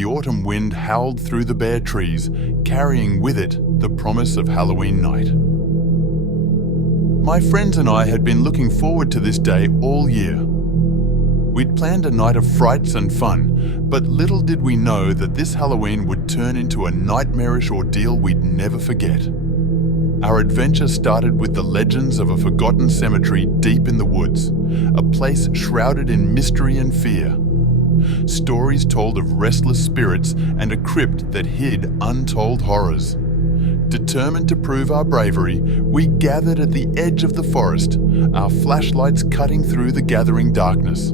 the autumn wind howled through the bare trees, carrying with it the promise of Halloween night. My friends and I had been looking forward to this day all year. We'd planned a night of frights and fun, but little did we know that this Halloween would turn into a nightmarish ordeal we'd never forget. Our adventure started with the legends of a forgotten cemetery deep in the woods, a place shrouded in mystery and fear. Stories told of restless spirits and a crypt that hid untold horrors. Determined to prove our bravery, we gathered at the edge of the forest, our flashlights cutting through the gathering darkness.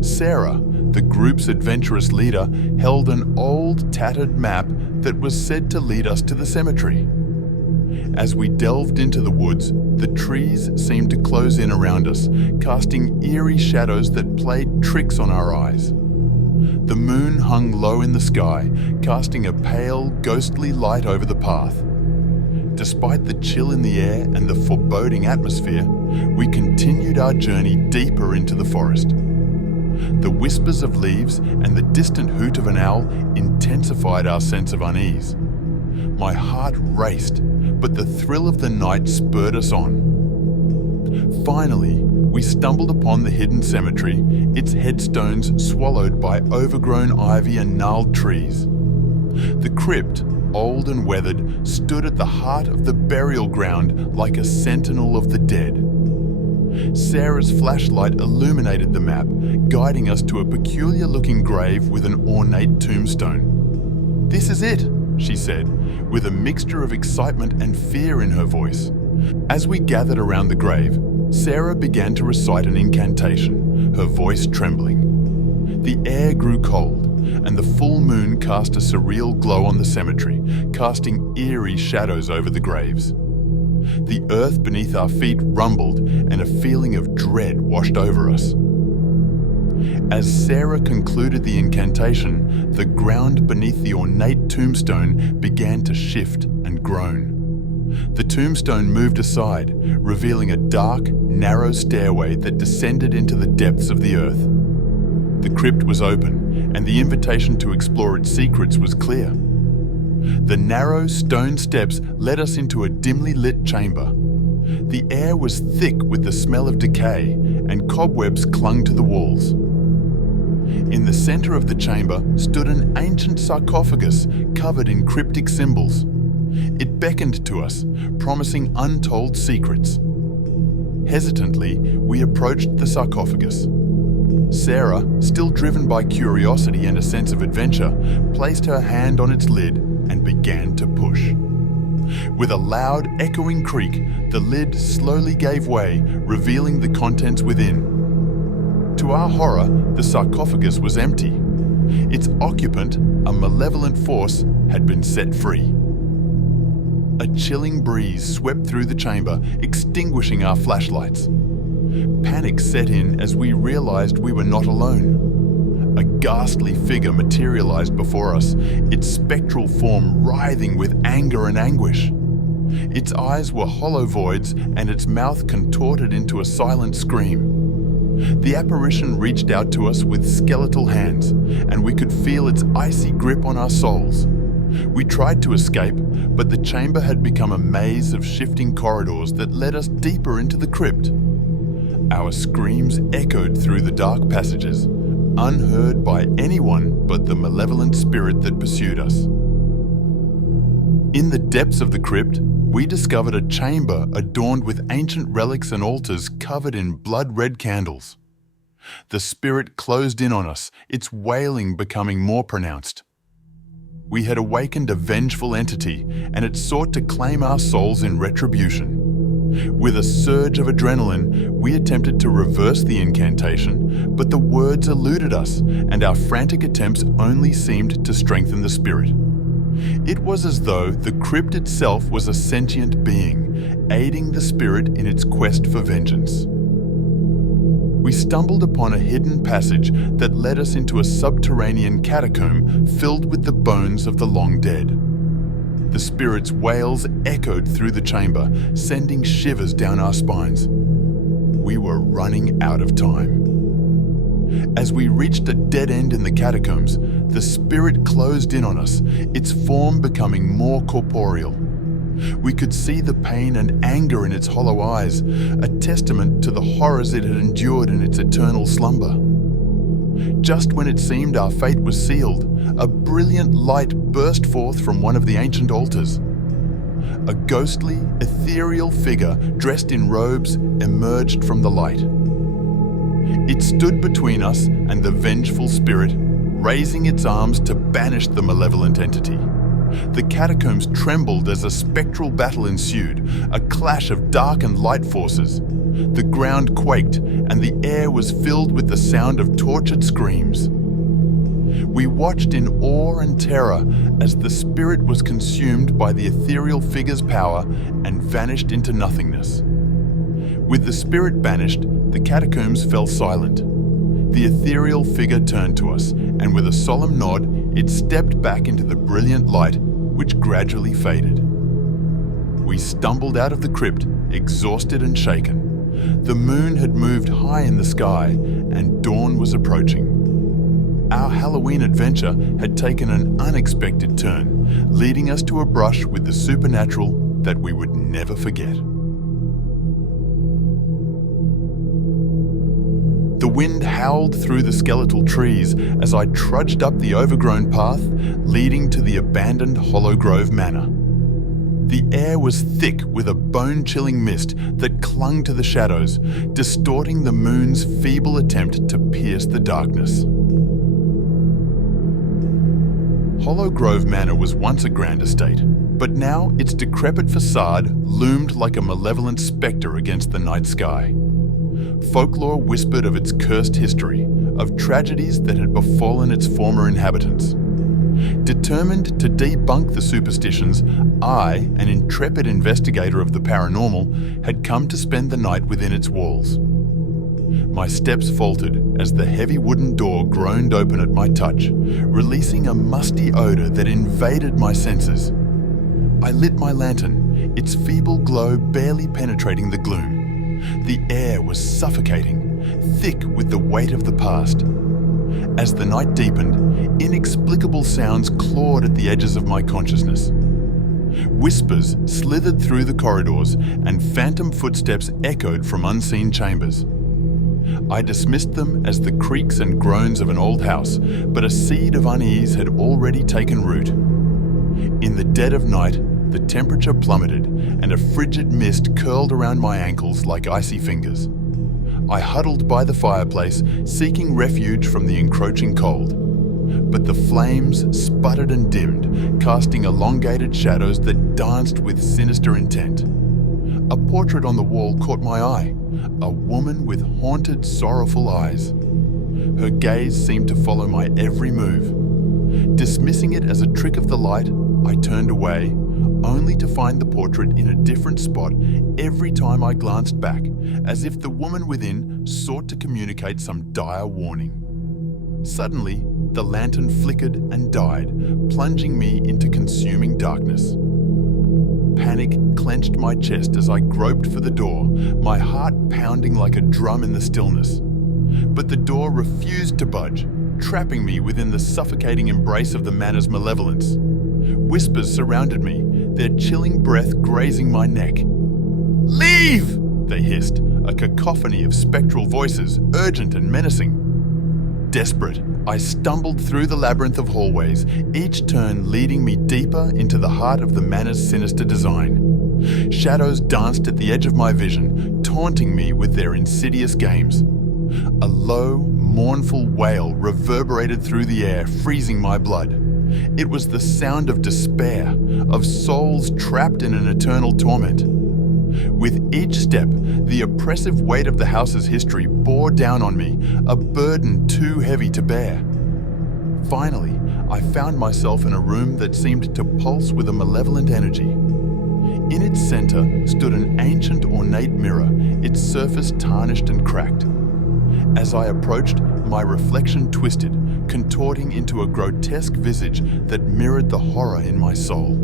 Sarah, the group's adventurous leader, held an old, tattered map that was said to lead us to the cemetery. As we delved into the woods, the trees seemed to close in around us, casting eerie shadows that played tricks on our eyes. The moon hung low in the sky, casting a pale, ghostly light over the path. Despite the chill in the air and the foreboding atmosphere, we continued our journey deeper into the forest. The whispers of leaves and the distant hoot of an owl intensified our sense of unease. My heart raced, but the thrill of the night spurred us on. Finally, we stumbled upon the hidden cemetery, its headstones swallowed by overgrown ivy and gnarled trees. The crypt, old and weathered, stood at the heart of the burial ground like a sentinel of the dead. Sarah's flashlight illuminated the map, guiding us to a peculiar-looking grave with an ornate tombstone. "This is it," she said, with a mixture of excitement and fear in her voice. As we gathered around the grave, Sarah began to recite an incantation, her voice trembling. The air grew cold, and the full moon cast a surreal glow on the cemetery, casting eerie shadows over the graves. The earth beneath our feet rumbled, and a feeling of dread washed over us. As Sarah concluded the incantation, the ground beneath the ornate tombstone began to shift and groan. The tombstone moved aside, revealing a dark, narrow stairway that descended into the depths of the earth. The crypt was open, and the invitation to explore its secrets was clear. The narrow stone steps led us into a dimly lit chamber. The air was thick with the smell of decay, and cobwebs clung to the walls. In the center of the chamber stood an ancient sarcophagus covered in cryptic symbols. It beckoned to us, promising untold secrets. Hesitantly, we approached the sarcophagus. Sarah, still driven by curiosity and a sense of adventure, placed her hand on its lid and began to push. With a loud, echoing creak, the lid slowly gave way, revealing the contents within. To our horror, the sarcophagus was empty. Its occupant, a malevolent force, had been set free. A chilling breeze swept through the chamber, extinguishing our flashlights. Panic set in as we realized we were not alone. A ghastly figure materialized before us, its spectral form writhing with anger and anguish. Its eyes were hollow voids, and its mouth contorted into a silent scream. The apparition reached out to us with skeletal hands, and we could feel its icy grip on our souls. We tried to escape, but the chamber had become a maze of shifting corridors that led us deeper into the crypt. Our screams echoed through the dark passages, unheard by anyone but the malevolent spirit that pursued us. In the depths of the crypt, we discovered a chamber adorned with ancient relics and altars covered in blood-red candles. The spirit closed in on us, its wailing becoming more pronounced. We had awakened a vengeful entity, and it sought to claim our souls in retribution. With a surge of adrenaline, we attempted to reverse the incantation, but the words eluded us, and our frantic attempts only seemed to strengthen the spirit. It was as though the crypt itself was a sentient being, aiding the spirit in its quest for vengeance. We stumbled upon a hidden passage that led us into a subterranean catacomb filled with the bones of the long dead. The spirit's wails echoed through the chamber, sending shivers down our spines. We were running out of time. As we reached a dead end in the catacombs, the spirit closed in on us, its form becoming more corporeal. We could see the pain and anger in its hollow eyes, a testament to the horrors it had endured in its eternal slumber. Just when it seemed our fate was sealed, a brilliant light burst forth from one of the ancient altars. A ghostly, ethereal figure dressed in robes emerged from the light. It stood between us and the vengeful spirit, raising its arms to banish the malevolent entity. The catacombs trembled as a spectral battle ensued, a clash of dark and light forces. The ground quaked, and the air was filled with the sound of tortured screams. We watched in awe and terror as the spirit was consumed by the ethereal figure's power and vanished into nothingness. With the spirit banished, the catacombs fell silent. The ethereal figure turned to us, and with a solemn nod, it stepped back into the brilliant light, which gradually faded. We stumbled out of the crypt, exhausted and shaken. The moon had moved high in the sky, and dawn was approaching. Our Halloween adventure had taken an unexpected turn, leading us to a brush with the supernatural that we would never forget. The wind howled through the skeletal trees as I trudged up the overgrown path leading to the abandoned Hollow Grove Manor. The air was thick with a bone-chilling mist that clung to the shadows, distorting the moon's feeble attempt to pierce the darkness. Hollow Grove Manor was once a grand estate, but now its decrepit facade loomed like a malevolent spectre against the night sky. Folklore whispered of its cursed history, of tragedies that had befallen its former inhabitants. Determined to debunk the superstitions, I, an intrepid investigator of the paranormal, had come to spend the night within its walls. My steps faltered as the heavy wooden door groaned open at my touch, releasing a musty odor that invaded my senses. I lit my lantern, its feeble glow barely penetrating the gloom. The air was suffocating, thick with the weight of the past. As the night deepened, inexplicable sounds clawed at the edges of my consciousness. Whispers slithered through the corridors, and phantom footsteps echoed from unseen chambers. I dismissed them as the creaks and groans of an old house, but a seed of unease had already taken root. In the dead of night, the temperature plummeted, and a frigid mist curled around my ankles like icy fingers. I huddled by the fireplace, seeking refuge from the encroaching cold. But the flames sputtered and dimmed, casting elongated shadows that danced with sinister intent. A portrait on the wall caught my eye, a woman with haunted, sorrowful eyes. Her gaze seemed to follow my every move. Dismissing it as a trick of the light, I turned away, only to find the portrait in a different spot every time I glanced back, as if the woman within sought to communicate some dire warning. Suddenly, the lantern flickered and died, plunging me into consuming darkness. Panic clenched my chest as I groped for the door, my heart pounding like a drum in the stillness. But the door refused to budge, trapping me within the suffocating embrace of the manor's malevolence. Whispers surrounded me, their chilling breath grazing my neck. "Leave!" they hissed, a cacophony of spectral voices, urgent and menacing. Desperate, I stumbled through the labyrinth of hallways, each turn leading me deeper into the heart of the manor's sinister design. Shadows danced at the edge of my vision, taunting me with their insidious games. A low, mournful wail reverberated through the air, freezing my blood. It was the sound of despair, of souls trapped in an eternal torment. With each step, the oppressive weight of the house's history bore down on me, a burden too heavy to bear. Finally, I found myself in a room that seemed to pulse with a malevolent energy. In its center stood an ancient ornate mirror, its surface tarnished and cracked. As I approached, my reflection twisted, contorting into a grotesque visage that mirrored the horror in my soul.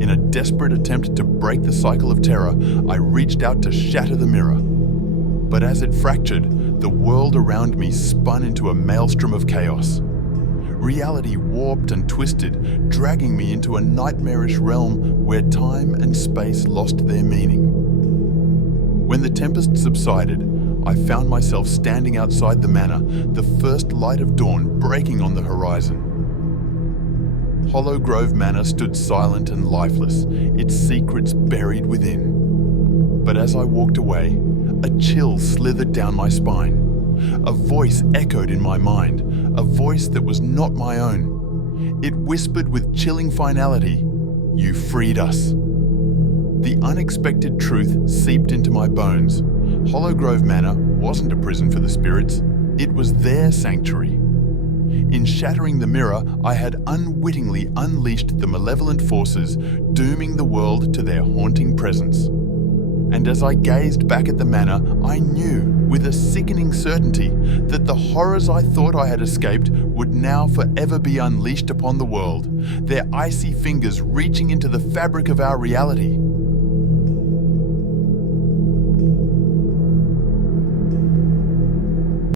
In a desperate attempt to break the cycle of terror, I reached out to shatter the mirror. But as it fractured, the world around me spun into a maelstrom of chaos. Reality warped and twisted, dragging me into a nightmarish realm where time and space lost their meaning. When the tempest subsided, I found myself standing outside the manor, the first light of dawn breaking on the horizon. Hollow Grove Manor stood silent and lifeless, its secrets buried within. But as I walked away, a chill slithered down my spine. A voice echoed in my mind, a voice that was not my own. It whispered with chilling finality, "You freed us." The unexpected truth seeped into my bones. Hollow Grove Manor wasn't a prison for the spirits, it was their sanctuary. In shattering the mirror, I had unwittingly unleashed the malevolent forces, dooming the world to their haunting presence. And as I gazed back at the manor, I knew, with a sickening certainty, that the horrors I thought I had escaped would now forever be unleashed upon the world, their icy fingers reaching into the fabric of our reality.